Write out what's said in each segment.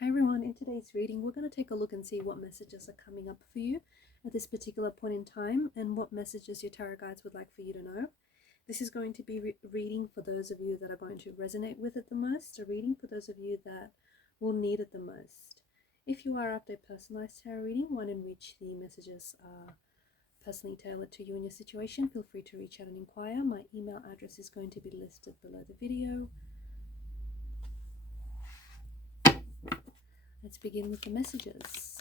Hi everyone, in today's reading we're going to take a look and see what messages are coming up for you at this particular point in time and what messages your tarot guides would like for you to know. This is going to be reading for those of you that are going to resonate with it the most, a reading for those of you that will need it the most. If you are after a personalized tarot reading, one in which the messages are personally tailored to you and your situation, feel free to reach out and inquire. My email address is going to be listed below the video. Let's begin with the messages.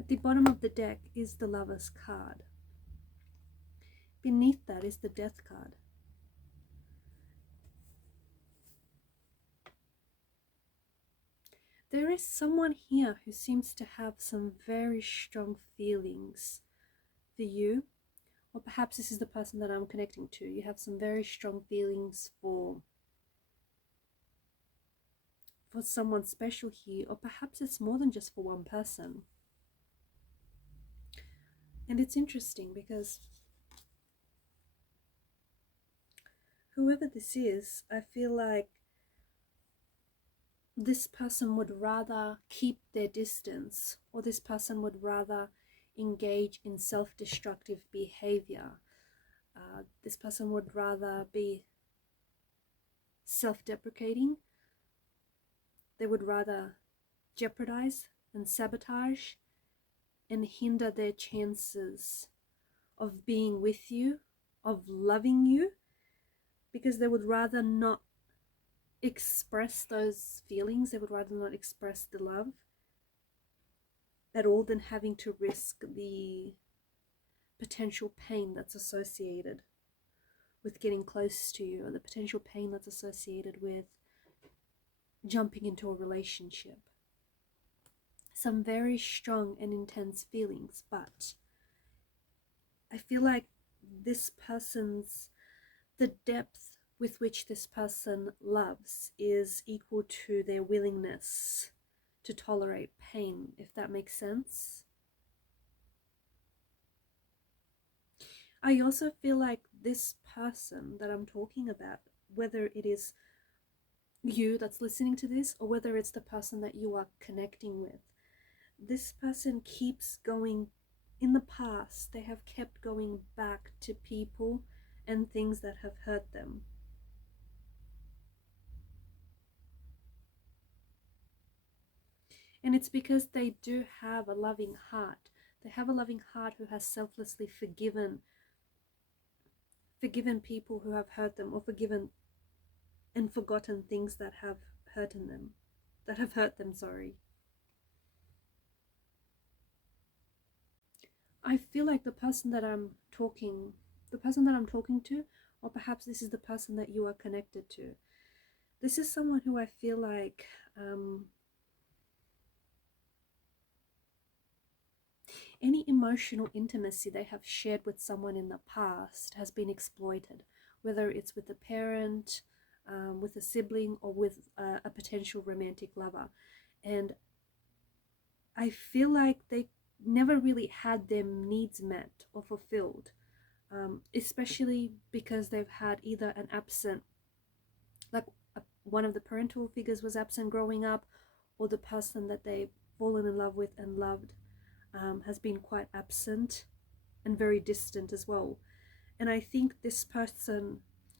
At the bottom of the deck is the Lover's card. Beneath that is the Death card. There is someone here who seems to have some very strong feelings for you, or perhaps this is the person that I'm connecting to. You have some very strong feelings for someone special here, or perhaps it's more than just for one person. And it's interesting because whoever this is, I feel like this person would rather keep their distance, or this person would rather engage in self-destructive behavior. This person would rather be self-deprecating. They would rather jeopardize and sabotage and hinder their chances of being with you, of loving you, because they would rather not express those feelings. They would rather not express the love at all than having to risk the potential pain that's associated with getting close to you, or the potential pain that's associated with jumping into a relationship. Some very strong and intense feelings, but I feel like this person's, the depth with which this person loves is equal to their willingness to tolerate pain, if that makes sense. I also feel like this person that I'm talking about, whether it is you that's listening to this or whether it's the person that you are connecting with, this person keeps going. In the past, they have kept going back to people and things that have hurt them. And it's because they do have a loving heart. They have a loving heart who has selflessly forgiven people who have hurt them, or forgiven and forgotten things that have hurt them, sorry. I feel like the person that I'm talking to, or perhaps this is the person that you are connected to, this is someone who I feel like any emotional intimacy they have shared with someone in the past has been exploited, whether it's with a parent, with a sibling, or with a potential romantic lover. And I feel like they never really had their needs met or fulfilled, especially because they've had either an absent, like one of the parental figures was absent growing up, or the person that they've fallen in love with and loved has been quite absent and very distant as well. And I think this person,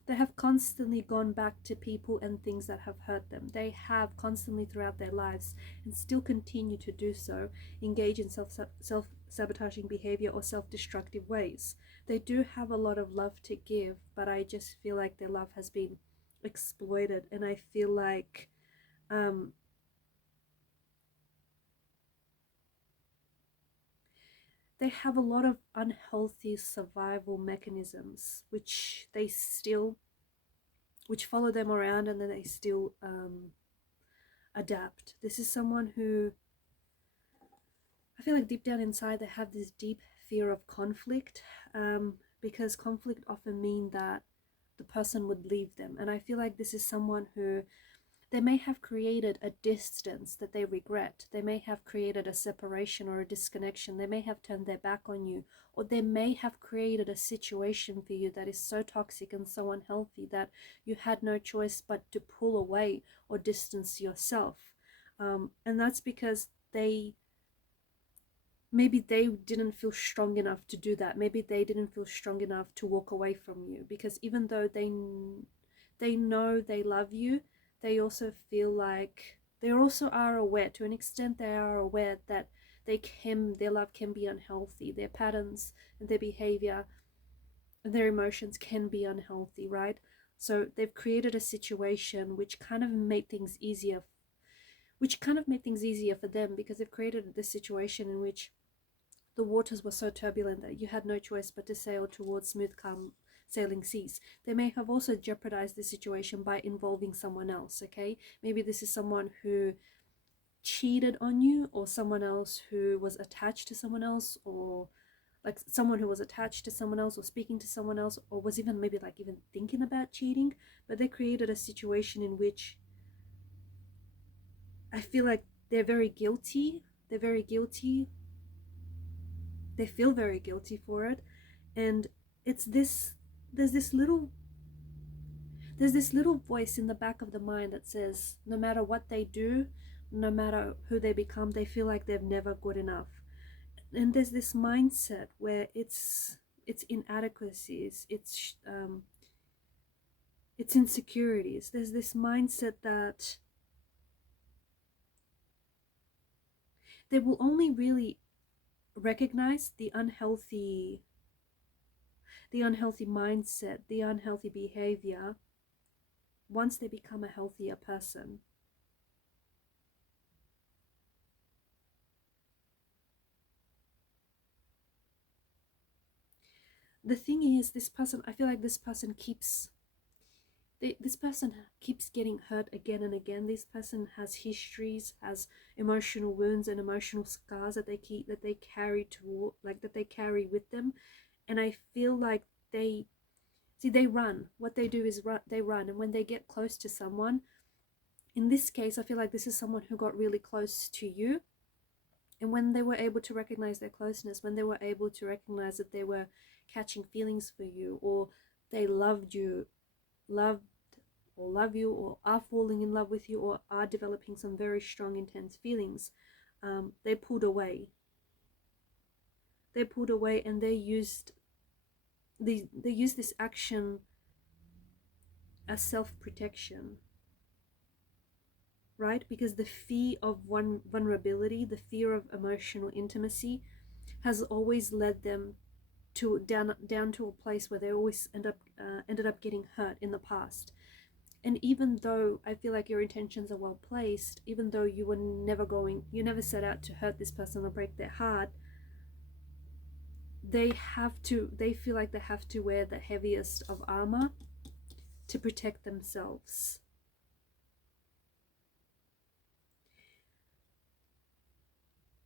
They have constantly gone back to people and things that have hurt them. They have constantly throughout their lives, and still continue to do so, engage in self-sabotaging behavior or self-destructive ways. They do have a lot of love to give, but I just feel like their love has been exploited, and I feel like they have a lot of unhealthy survival mechanisms which follow them around, and then they still adapt. This is someone who, I feel like deep down inside, they have this deep fear of conflict, because conflict often means that the person would leave them. And I feel like this is someone who, they may have created a distance that they regret. They may have created a separation or a disconnection. They may have turned their back on you, or they may have created a situation for you that is so toxic and so unhealthy that you had no choice but to pull away or distance yourself. And that's because maybe they didn't feel strong enough to do that. Maybe they didn't feel strong enough to walk away from you, because even though they know they love you, they also feel like, they also are aware, to an extent they are aware that their love can be unhealthy. Their patterns and their behavior and their emotions can be unhealthy, right? So they've created a situation which kind of made things easier for them, because they've created this situation in which the waters were so turbulent that you had no choice but to sail towards smooth, calm sailing seas. They may have also jeopardized the situation by involving someone else, okay? Maybe this is someone who cheated on you, or someone else who was attached to someone else, or like someone who was attached to someone else or speaking to someone else, or was even maybe like even thinking about cheating. But they created a situation in which I feel like they're very guilty. They're very guilty. They feel very guilty for it. And it's this, there's this little voice in the back of the mind that says no matter what they do, no matter who they become, they feel like they're never good enough. And there's this mindset where it's inadequacies, it's insecurities. There's this mindset that they will only really recognize the unhealthy mindset, the unhealthy behavior, once they become a healthier person. The thing is, this person, I feel like this person keeps getting hurt again and again. This person has histories, has emotional wounds and emotional scars that they carry with them. And I feel like they run. What they do is they run. And when they get close to someone, in this case, I feel like this is someone who got really close to you. And when they were able to recognize their closeness, when they were able to recognize that they were catching feelings for you, or they loved you, love you, or are falling in love with you, or are developing some very strong, intense feelings, they pulled away. And they used this action as self-protection, right? Because the fear of vulnerability, the fear of emotional intimacy, has always led them to down to a place where they always ended up getting hurt in the past. And even though I feel like your intentions are well placed, even though you never set out to hurt this person or break their heart, they feel like they have to wear the heaviest of armor to protect themselves.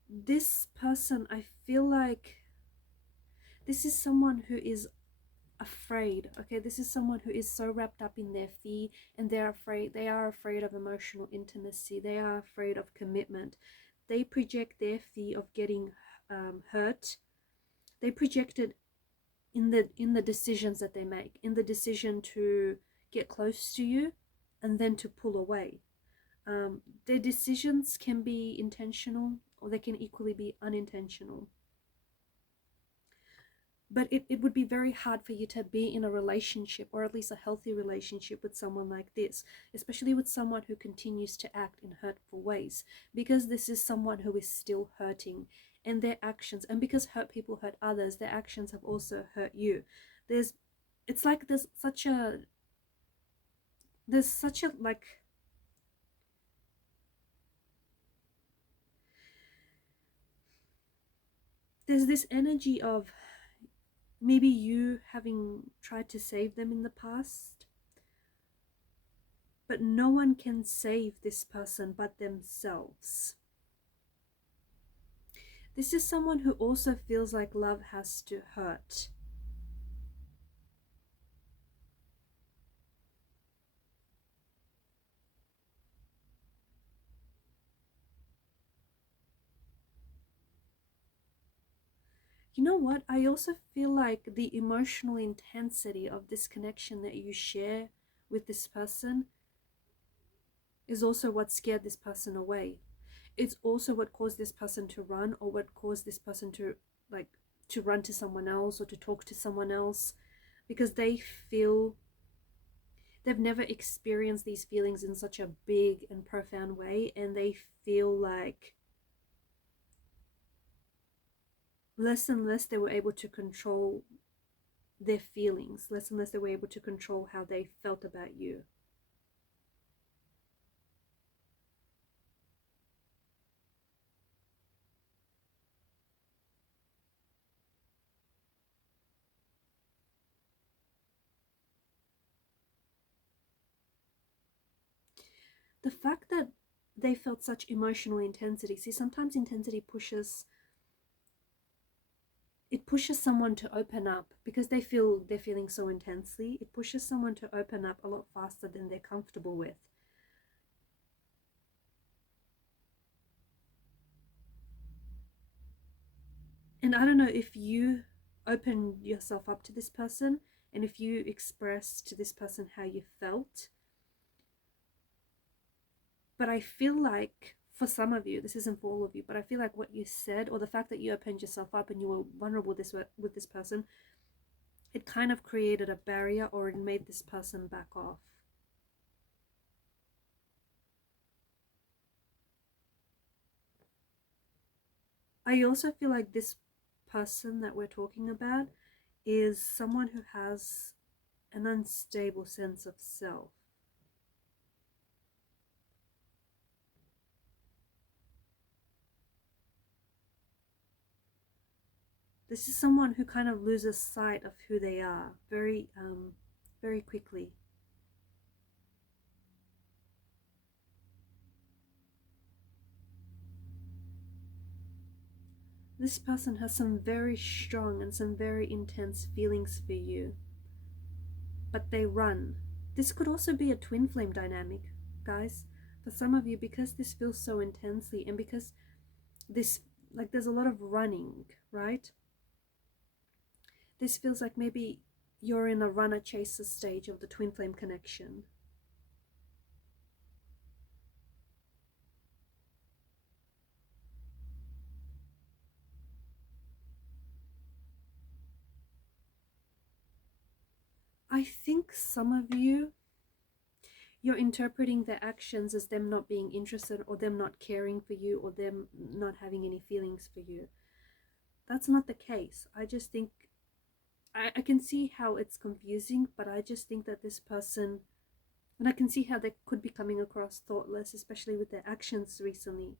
This person, I feel like this is someone who is afraid, okay? This is someone who is so wrapped up in their fear, and they are afraid of emotional intimacy. They are afraid of commitment. They project their fear of getting hurt. They project it in the decisions that they make, in the decision to get close to you and then to pull away. Their decisions can be intentional, or they can equally be unintentional. But it would be very hard for you to be in a relationship, or at least a healthy relationship, with someone like this, especially with someone who continues to act in hurtful ways, because this is someone who is still hurting, and their actions, and because hurt people hurt others, their actions have also hurt you. It's like there's such a like there's this energy of maybe you having tried to save them in the past, but no one can save this person but themselves. This is someone who also feels like love has to hurt. You know what? I also feel like the emotional intensity of this connection that you share with this person is also what scared this person away. It's also what caused this person to run, or what caused this person to like to run to someone else or to talk to someone else, because they feel they've never experienced these feelings in such a big and profound way, and they feel like less and less they were able to control their feelings, less and less they were able to control how they felt about you. The fact that they felt such emotional intensity, see, sometimes intensity pushes someone to open up, because they're feeling so intensely. It pushes someone to open up a lot faster than they're comfortable with. And I don't know if you open yourself up to this person, and if you express to this person how you felt, but I feel like for some of you, this isn't for all of you, but I feel like what you said, or the fact that you opened yourself up and you were vulnerable with this person, it kind of created a barrier, or it made this person back off. I also feel like this person that we're talking about is someone who has an unstable sense of self. This is someone who kind of loses sight of who they are very quickly. This person has some very strong and some very intense feelings for you, but they run. This could also be a twin flame dynamic, guys, for some of you, because this feels so intensely, and because this, like, there's a lot of running, right? This feels like maybe you're in a runner chaser stage of the twin flame connection. I think some of you, you're interpreting their actions as them not being interested, or them not caring for you, or them not having any feelings for you. That's not the case. I just think I can see how it's confusing, but I just think that this person, and I can see how they could be coming across thoughtless, especially with their actions recently,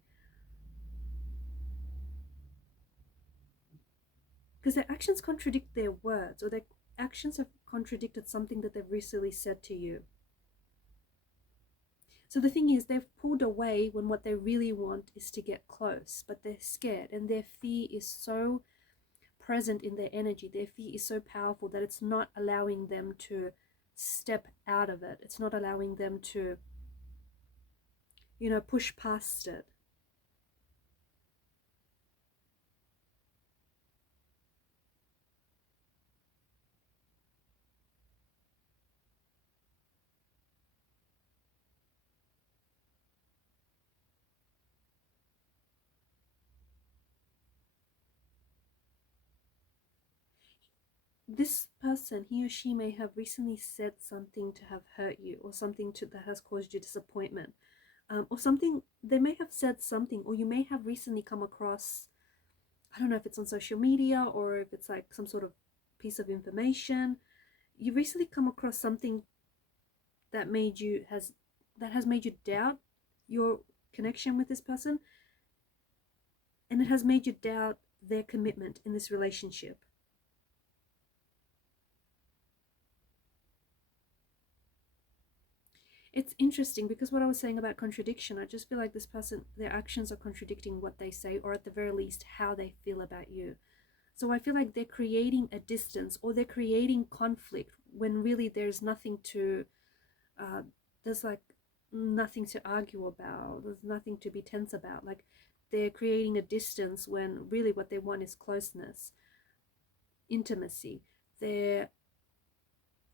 because their actions contradict their words, or their actions have contradicted something that they've recently said to you. So the thing is, they've pulled away when what they really want is to get close, but they're scared, and their fear is so present in their energy. Their fear is so powerful that it's not allowing them to step out of it. It's not allowing them to, push past it. this person, he or she may have recently said something to have hurt you, or something that has caused you disappointment, or something, they may have said something, or you may have recently come across, I don't know if it's on social media or if it's like some sort of piece of information. You recently come across something that has made you doubt your connection with this person, and it has made you doubt their commitment in this relationship. It's interesting because what I was saying about contradiction, I just feel like this person, their actions are contradicting what they say, or at the very least how they feel about you. So I feel like they're creating a distance, or they're creating conflict when really there's nothing to there's like nothing to argue about, there's nothing to be tense about. Like, they're creating a distance when really what they want is closeness, intimacy. They're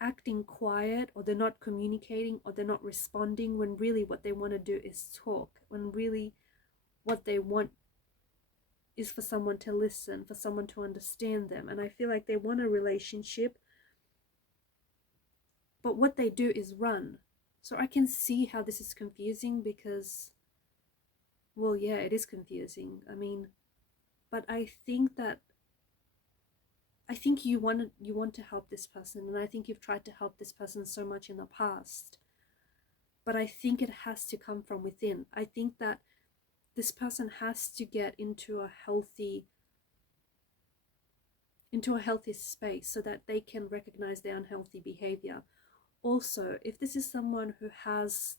acting quiet, or they're not communicating, or they're not responding when really what they want to do is talk, when really what they want is for someone to listen, for someone to understand them. And I feel like they want a relationship, but what they do is run. So I can see how this is confusing, because, well, yeah, it is confusing. I mean, but I think you want to help this person, and I think you've tried to help this person so much in the past. But I think it has to come from within. I think that this person has to get into a healthy space so that they can recognize their unhealthy behavior. Also, if this is someone who has,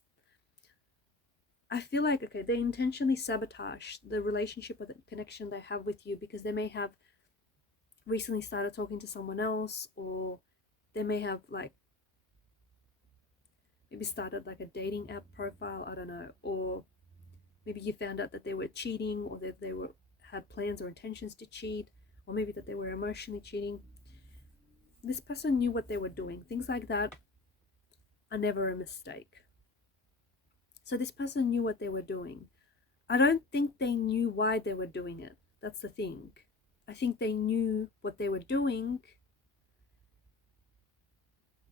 I feel like, okay, they intentionally sabotage the relationship or the connection they have with you, because they may have recently started talking to someone else, or they may have like maybe started like a dating app profile, I don't know, or maybe you found out that they were cheating, or that they had plans or intentions to cheat, or maybe that they were emotionally cheating. This person knew what they were doing. Things like that are never a mistake. So this person knew what they were doing. I don't think they knew why they were doing it. That's the thing. I think they knew what they were doing,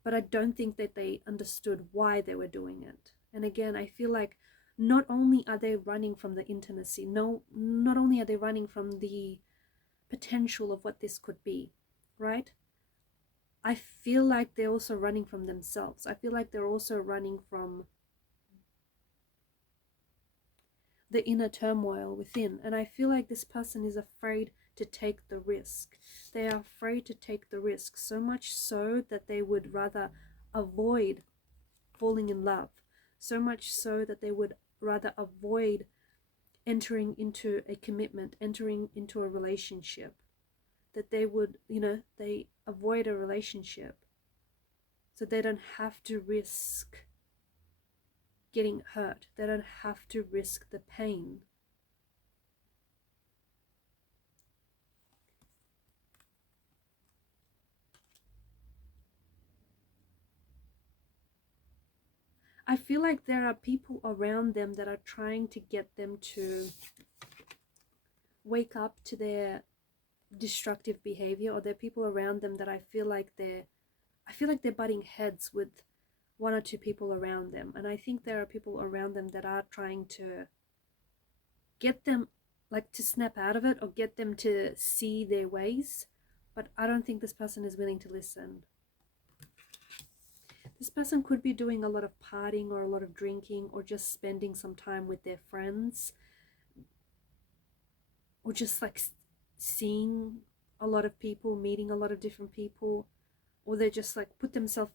but I don't think that they understood why they were doing it. And again, I feel like not only are they running from the intimacy, not only are they running from the potential of what this could be, right? I feel like they're also running from themselves. I feel like they're also running from the inner turmoil within. And I feel like this person is afraid to take the risk. They are afraid to take the risk, so much so that they would rather avoid falling in love, so much so that they would rather avoid entering into a commitment, entering into a relationship, that they would, they avoid a relationship so they don't have to risk getting hurt. They don't have to risk the pain. I feel like there are people around them that are trying to get them to wake up to their destructive behavior, or there are people around them that I feel like they're butting heads with one or two people around them. And I think there are people around them that are trying to get them like to snap out of it, or get them to see their ways. But I don't think this person is willing to listen. This person could be doing a lot of partying, or a lot of drinking, or just spending some time with their friends, or just like seeing a lot of people, meeting a lot of different people, or they just like put themselves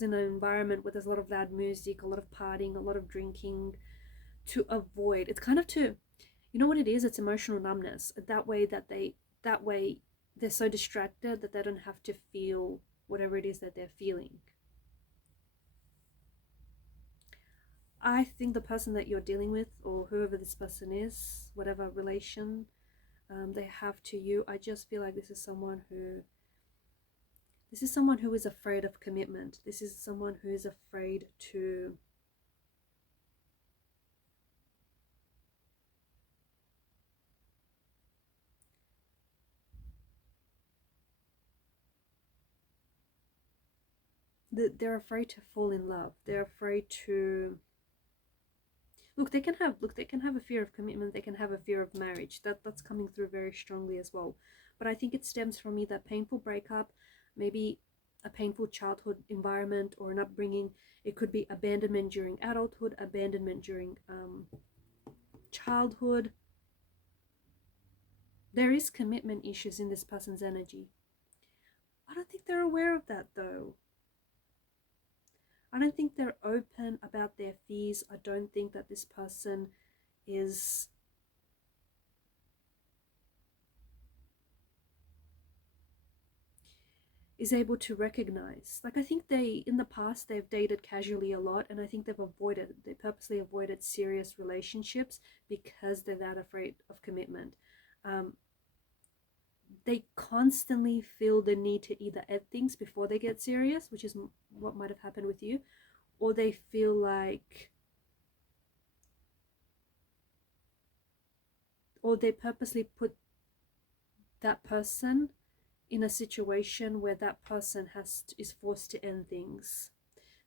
in an environment where there's a lot of loud music, a lot of partying, a lot of drinking, to avoid. It's kind of to, you know what it is? It's emotional numbness. That way they're so distracted that they don't have to feel whatever it is that they're feeling. I think the person that you're dealing with, or whoever this person is, whatever relation they have to you, I just feel like this is someone who is afraid of commitment. This is someone who is afraid to they're afraid to fall in love. They're afraid to look. They can have a fear of commitment. They can have a fear of marriage. That's coming through very strongly as well. But I think it stems from either painful breakup, maybe a painful childhood environment or an upbringing. It could be abandonment during adulthood, abandonment during childhood. There is commitment issues in this person's energy. I don't think they're aware of that though. I don't think they're open about their fears. I don't think that this person is able to recognize. Like, I think in the past, they've dated casually a lot, and I think they purposely avoided serious relationships because they're that afraid of commitment. They constantly feel the need to either end things before they get serious, which is what might have happened with you, or they feel like, or they purposely put that person in a situation where that person is forced to end things.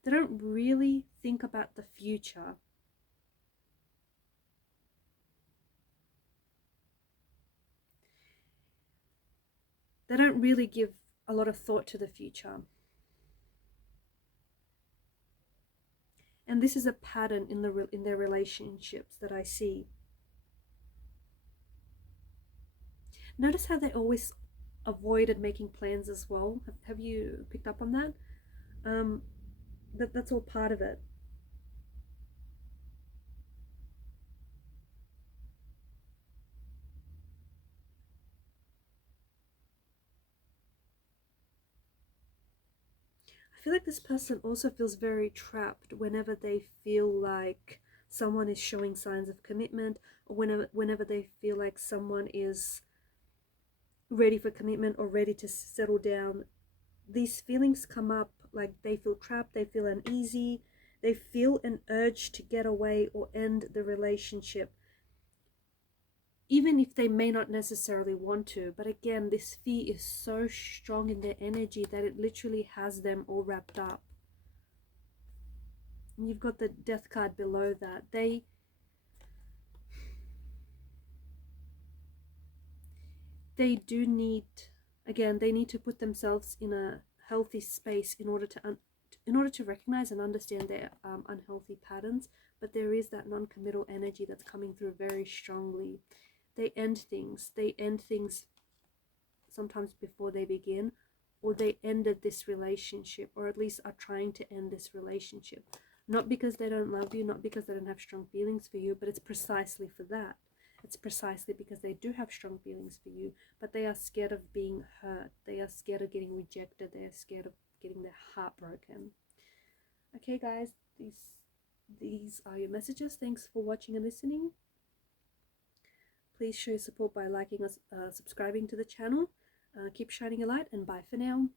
They don't really think about the future. They don't really give a lot of thought to the future. And this is a pattern in their relationships that I see. Notice how they always avoided making plans as well. Have you picked up on that? That's all part of it. I feel like this person also feels very trapped whenever they feel like someone is showing signs of commitment, or whenever they feel like someone is ready for commitment or ready to settle down. These feelings come up, like they feel trapped, they feel uneasy, they feel an urge to get away or end the relationship, even if they may not necessarily want to. But again, this fear is so strong in their energy that it literally has them all wrapped up. And you've got the Death card below that. They do need, again, they need to put themselves in a healthy space in order to recognize and understand their unhealthy patterns. But there is that non-committal energy that's coming through very strongly. They end things sometimes before they begin, or they ended this relationship, or at least are trying to end this relationship. Not because they don't love you, not because they don't have strong feelings for you, but it's precisely for that. It's precisely because they do have strong feelings for you, but they are scared of being hurt. They are scared of getting rejected. They are scared of getting their heart broken. Okay, guys, these are your messages. Thanks for watching and listening. Please show your support by liking us, subscribing to the channel. Keep shining a light, and bye for now.